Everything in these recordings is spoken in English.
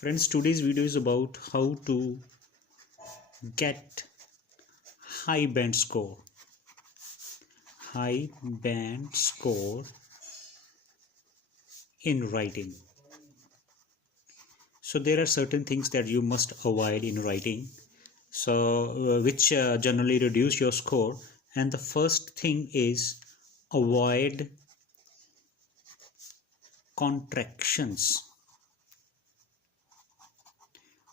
Friends, today's video is about how to get high band score. High band score in writing. So there are certain things that you must avoid in writing, which generally reduce your score. And the first thing is avoid contractions.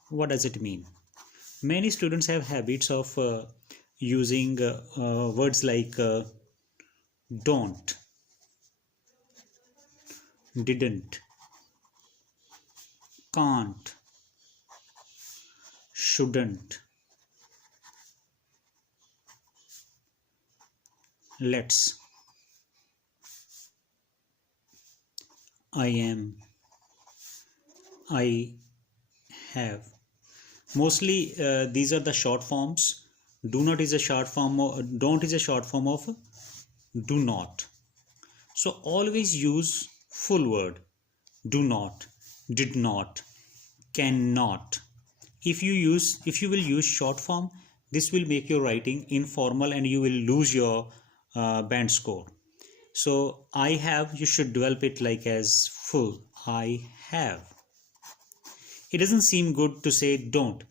What does it mean? Many students have habits of using words like don't, didn't, can't, shouldn't, let's, I am, I have. Mostly these are the short forms. Do not is a short form of, don't is a short form of do not. So always use full word. Do not, did not, cannot. If you will use short form, this will make your writing informal and you will lose your band score. So I have, you should develop it like as full. I have. It doesn't seem good to say don't.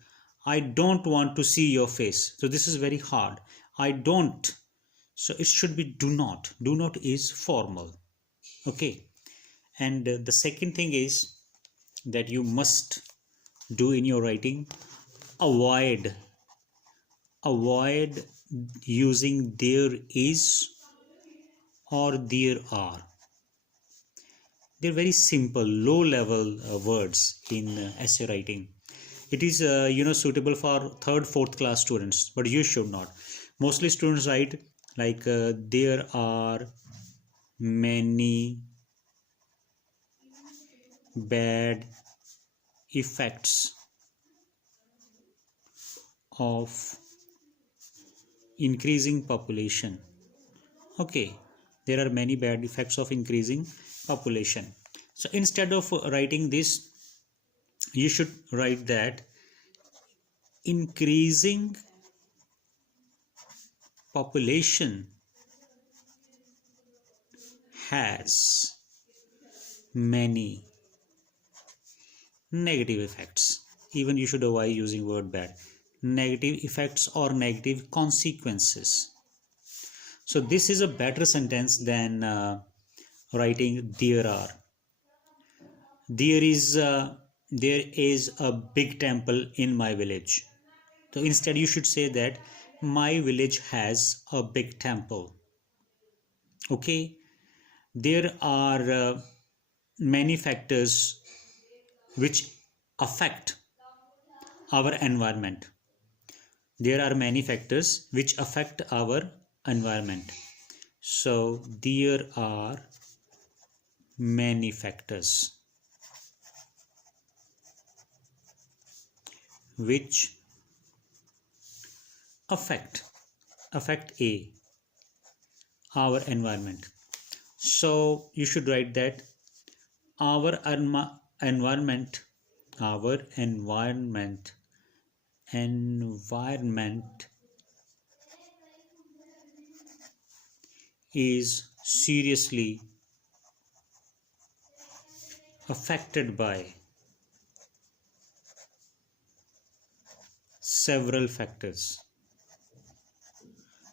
I don't want to see your face. So this is very hard. I don't. So it should be do not. Do not is formal. Okay. And the second thing is that you must do in your writing, avoid using there is or there are. They're very simple, low level words in essay writing. It is suitable for third, fourth class students, but you should not. Mostly students write like there are many bad effects of increasing population. Okay, there are many bad effects of increasing population. So instead of writing this, you should write that increasing population has many negative effects. Even you should avoid using word bad. Negative effects or negative consequences. So this is a better sentence than writing there are. There is a big temple in my village. So instead you should say that my village has a big temple. Okay, there are many factors which affect our environment. There are many factors which affect our environment. So there are many factors which affect our environment. So you should write that our environment is seriously affected by several factors.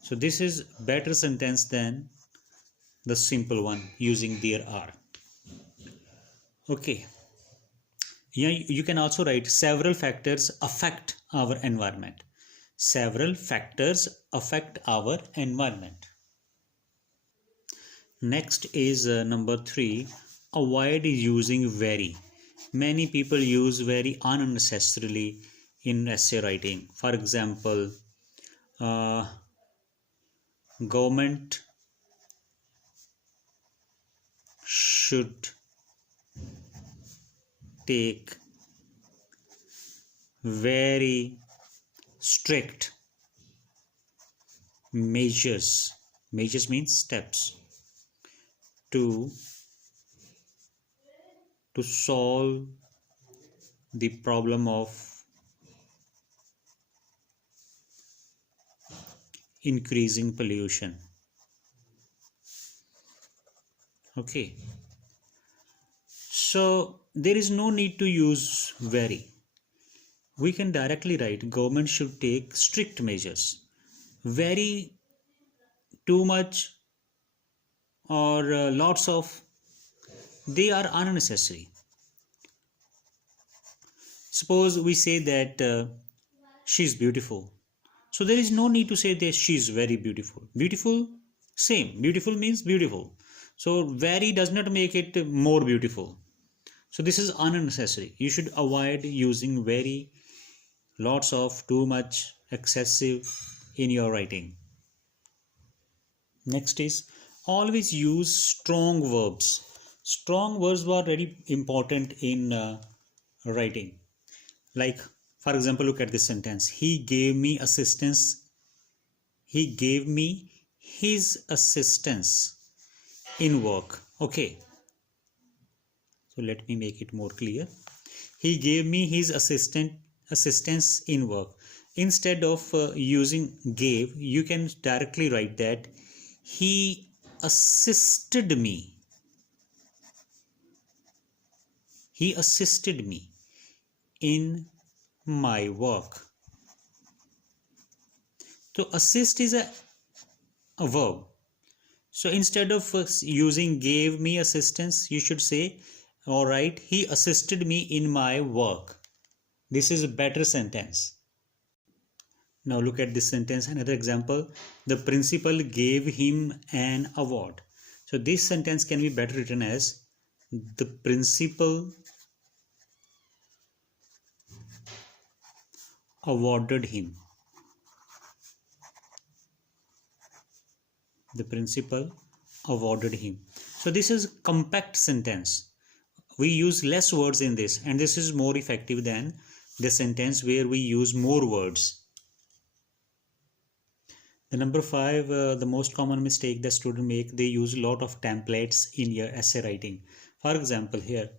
So this is better sentence than the simple one using there are. Okay. Yeah, you can also write several factors affect our environment. Several factors affect our environment. Next is number 3, avoid using very. Many people use very unnecessarily in essay writing. For example, government should take very strict measures. Measures means steps to solve the problem of increasing pollution. Okay, so there is no need to use very. We can directly write government should take strict measures. Very, too much, or lots of, they are unnecessary. Suppose we say that she's beautiful. So there is no need to say that she's very beautiful. Beautiful, same. Beautiful means beautiful. So very does not make it more beautiful. So this is unnecessary. You should avoid using very, lots of, too much, excessive in your writing. Next is always use strong verbs. Strong verbs are very important in writing. Like, for example, look at this sentence. He gave me assistance. He gave me his assistance in work. Okay. So let me make it more clear. He gave me his assistance in work. Instead of using gave, you can directly write that he assisted me. He assisted me in my work. So assist is a verb. So instead of using gave me assistance, you should say, all right, he assisted me in my work. This is a better sentence. Now look at this sentence, another example. The principal gave him an award. So this sentence can be better written as the principal awarded him. The principal awarded him. So this is compact sentence. We use less words in this, and this is more effective than the sentence where we use more words. The number 5, the most common mistake that students make, they use a lot of templates in your essay writing. For example, here,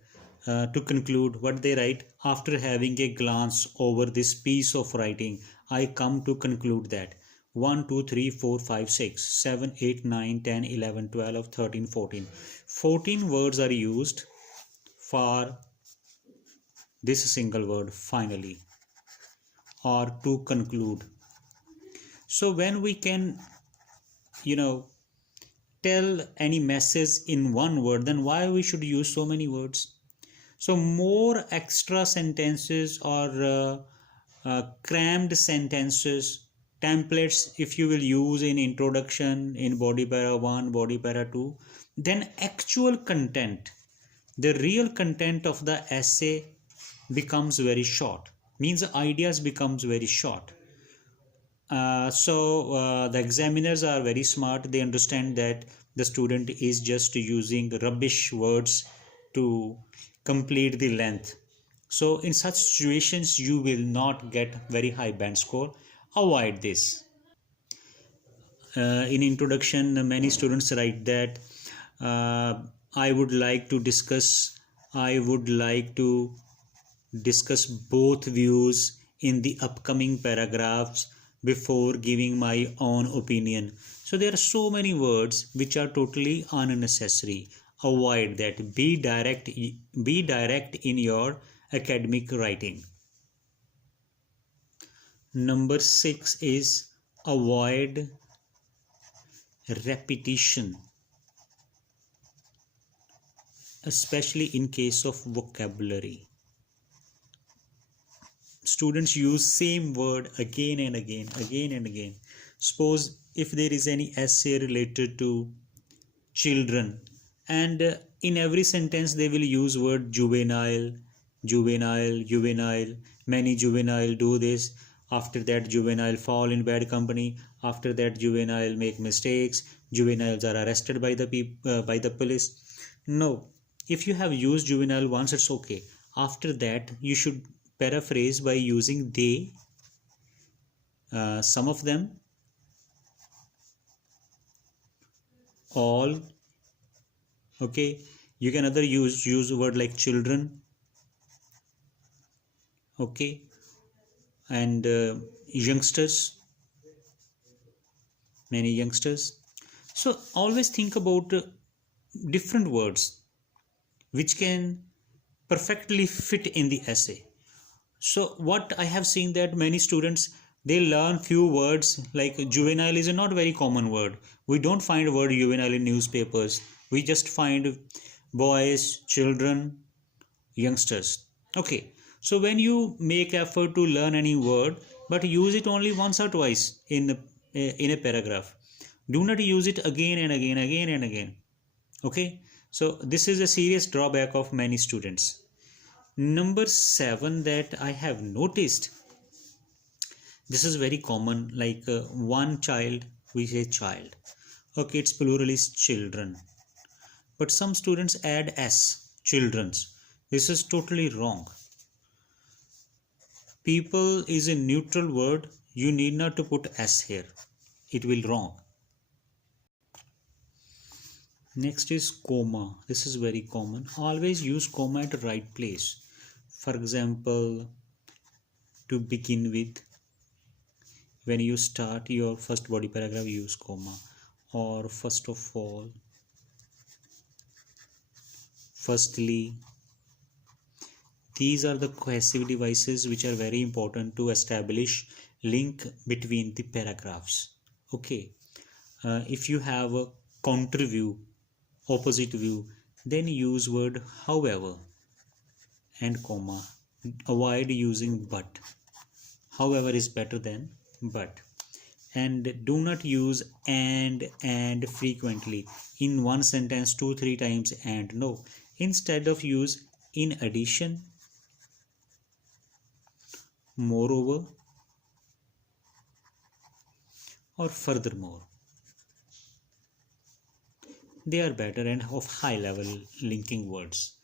to conclude, what they write, after having a glance over this piece of writing, I come to conclude that 1, 2, 3, 4, 5, 6, 7, 8, 9, 10, 11, 12, 13, 14. 14 words are used for this single word, finally, or to conclude. So when we can, tell any message in one word, then why we should use so many words? So more extra sentences or crammed sentences, templates, if you will use in introduction, in body para 1, body para 2, then actual content, the real content of the essay becomes very short, means the ideas becomes very short. So the examiners are very smart. They understand that the student is just using rubbish words to complete the length. So in such situations, you will not get very high band score. Avoid this. In introduction, many students write that I would like to discuss both views in the upcoming paragraphs before giving my own opinion. So there are so many words which are totally unnecessary. Avoid that. Be direct in your academic writing. Number 6 is avoid repetition, especially in case of vocabulary. Students use same word again and again. Suppose if there is any essay related to children, and in every sentence they will use word juvenile. Many juvenile do this. After that, juvenile fall in bad company. After that, juvenile make mistakes. Juveniles are arrested by the police. No, if you have used juvenile once, it's okay. After that, you should paraphrase by using they, some of them, all. Okay, you can other use a word like children, Okay, and youngsters, many youngsters. So always think about different words which can perfectly fit in the essay. So what I have seen that many students, they learn few words, like juvenile is a not very common word. We don't find word juvenile in newspapers. We just find boys, children, youngsters. Okay, so when you make effort to learn any word, but use it only once or twice in a paragraph. Do not use it again and again, again and again. Okay, so this is a serious drawback of many students. Number 7 that I have noticed, this is very common, like one child, we say child. Okay, its plural is children, but some students add s, children's. This is totally wrong. People is a neutral word. You need not to put s here. It will wrong. Next is comma. This is very common. Always use comma at the right place. For example, to begin with, when you start your first body paragraph, use comma. Or first of all, firstly. These are the cohesive devices which are very important to establish link between the paragraphs. Okay, if you have a counter view, opposite view, then use word however and comma. Avoid using but. However is better than but. And do not use and frequently in one sentence 2-3 times. And no, instead of use in addition, moreover, or furthermore. They are better and of high level linking words.